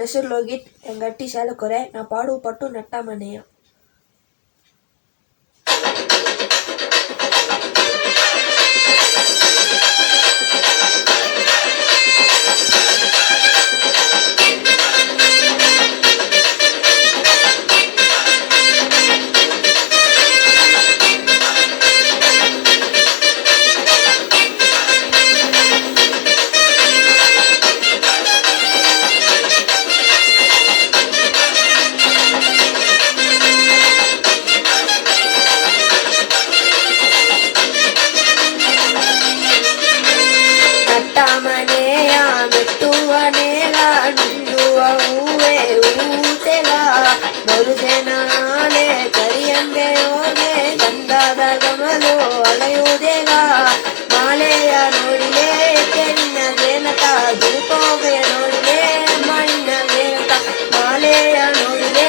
ಹೆಸರು ಲೋಗಿತ್ ಎಂಗಟ್ಟಿ ಶಾಲಕೊರೆ ನಾ ಪಾಡು ಪಟ್ಟು ನಟ್ಟ ಮನೆಯ. ಮನೆಯ ಮೆಟ್ಟುವನೇಗ ನುಂಗುವ ಹೂವೆ ಊತೆಗ ಮರುಜನಾಲೆ ಕರಿಯಂಬೆ ಹೋಗೆ ಗಂಧದ ಗಮಲು ಅಳೆಯುವುದೇಗ ಮಾಲೆಯ ನೋಡಿಲೆ ತೆನ್ನ ನೇನಕ ಧೂಪೋಗೆಯ ನೋಡಿಲೆ ಮಣ್ಣ ನೇನಕ ಮಾಲೆಯ ನೋಡಿಲೆ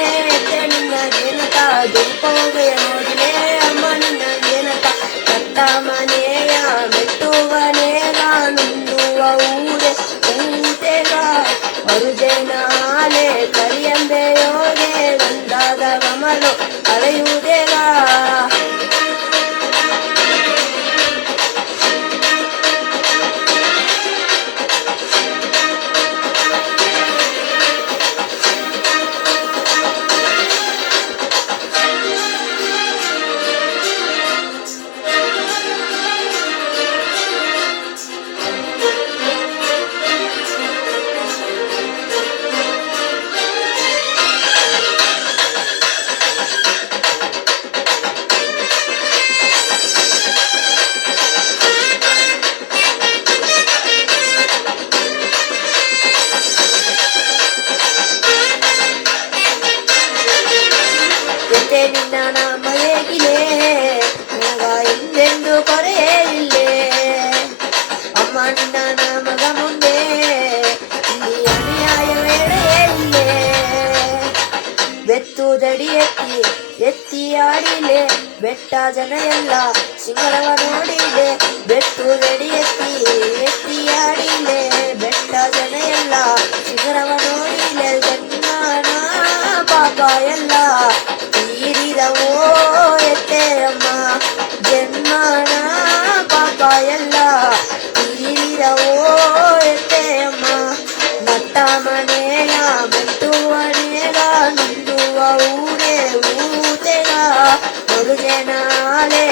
ತೆನ್ನ ನೇನಕ ಧೂಪೋಗೆಯ ನೋಡಿಲೆ ಮಣ್ಣ ನೇನಕ ಕಟ್ಟ ಮನೆಯ ಮೆಟ್ಟುವನೇಗ ಊರೆ ಊತೆಗ ಮರುಜನಾಲೆ ಕರಿಯಂಬೆಯೋಗೆ ಗಂಧದ ಗಮಲು ಅಳೆಯುವುದೇಗ ನಿನ್ನ ನಾಮ ಹೇಗಿಲೆ ನನಗ ಎಂದೆಂದು ಕೊರೆಯಿಲ್ಲೇ ಅಮ್ಮ ನಿನ್ನ ನಾಮಗ ಮುಂದೆ ಇಲ್ಲಿ ಅನ್ಯಾಯ ವೇಳೆ ಇಲ್ಲೇ ಬೆತ್ತುದಡಿ ಎತ್ತಿ ಆಡಿಲೆ ಬೆಟ್ಟ ಜನ ಎಲ್ಲ ಸಿಂಗರವ ನೋಡಿಲೆ ಬೆತ್ತುದಡಿ ಎತ್ತಿ ಆಡಿಲೆ ಬೆಟ್ಟ ಜನ ಎಲ್ಲ ಸಿಂಗರವ ನೋಡಿಲೆ ಜನ್ಮನ ಪಾಪ ಎಲ್ಲ ತೀರಿದವೋ ಎತ್ತೇರಮ್ಮ ಜನ್ಮನ ಪಾಪ ಎಲ್ಲ ತೀರಿದವೋ ಎತ್ತೇರಮ್ಮ ನಟ್ಟ ಮನೆಯ ಮೆಟ್ಟುವನೇಗ ನುಂಗುವ ಊರೆ ಊತೆಗ ಮರುಜನಾಲೆ